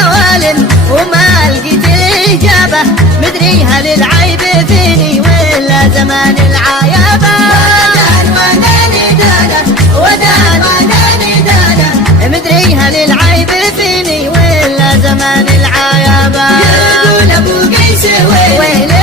العوالم وما لقيت الإجابة، مدري هل العيب فيني ولا زمان العيابة. مدري هل العيب فيني ولا زمان العيابة. يقول ابو قيس ويلي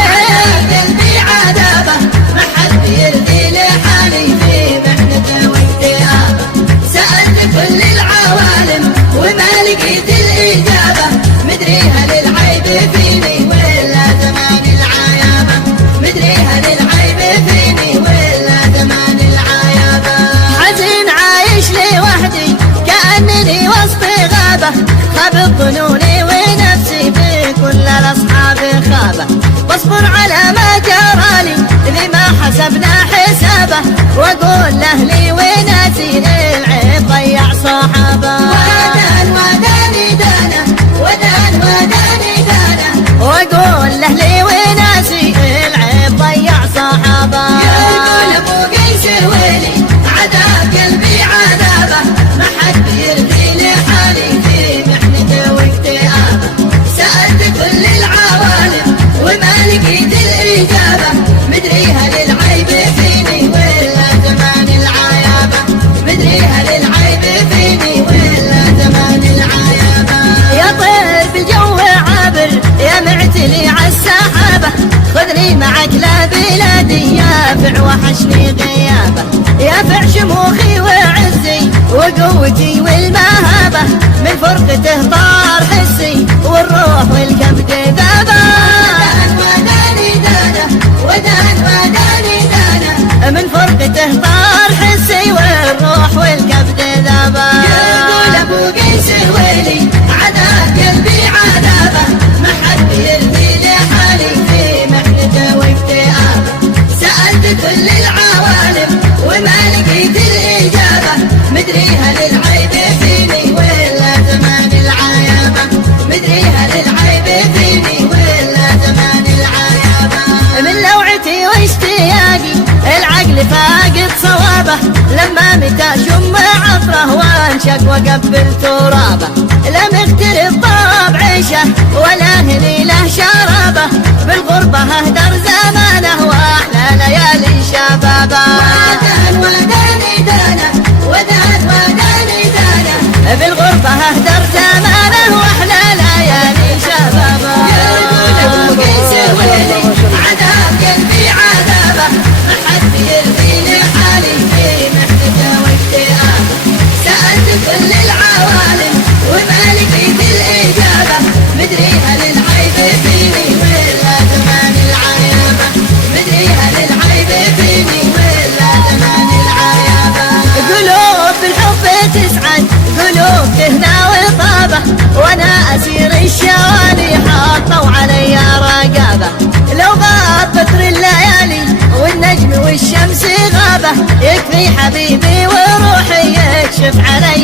قلبي عذابه، ما حد يرضي لحالي في محنته واكتئابه. سألت كل العوالم وما لقيت الإجابة، مدري هل العيب فيني ولا زمان العيابة. مدري هل العيب فيني ولا زمان العيابة. حزين عايش لوحدي كأنني وسط غابة، خاب ظنوني ونفسي في كل الأصحاب خابة. واصبر على ما جرالي لما حسبنا حسابه، واقول لأهلي وناسي العيب ضيع صحابه. وداني دانا وداني دانا، واقول لأهلي وناسي العيب ضيع صحابه. يقول ابو قيس ويلي عذاب قلبي عذابه، ما حد يرضي لحالي في محنته واكتئابه. سألت كل العوالم وما لقيت الإجابة، مدري هل العيب فيني ولا زمان العيابة. مدري هل العيب فيني ولا زمان العيابة. يا طير بالجو عابر يا معتلي عالسحابة، خذني معك لبلادي يافع وحشني غيابه. يافع شموخي وعزي وقوتي والمهابة، من فرقته طار حسي والروح والكبد ذابه. وداني دانا وداني دانا، من فرقته طار حسي والروح والكبد ذابه. يقول ابو قيس ويلي عذاب قلبي عذابه، ما حد يرضي لحالي في محنته واكتئابه. سألت كل العوالم وما لقيت الإجابة، مدري هل العيب فيني ولا زمان العيابة. مدري هل العيب فيني ولا زمان العيابة. من لوعتي واشتياقي العقل فاقد صوابه، لما متى شم عطره وانشق وقبل ترابه. لم اغترب طاب عيشه ولا هني له شرابه، بالغربة اهدر زمانه واحلى ليالي شبابه. وداني دانا وداني دانا، بالغربة اهدر زمانه واحلى ليالي شبابه. يقول ابو قيس ويلي عذاب قلبي عذابه، ما حد يرضي لحالي في محنته واكتئابه. سألت كل العوالم وما لقيت الإجابة، مدري هل العيب فيني ولا زمان العيابة. مدري هل العيب فيني ولا زمان العيابة. قلوب بالحب تسعد قلوب تهنى وطابة، وانا اسير الشوالي حاطوا علي رقابة. لو غاب بدر الليالي والنجم والشمس غابة، يكفي حبيبي وروحي يكشف علي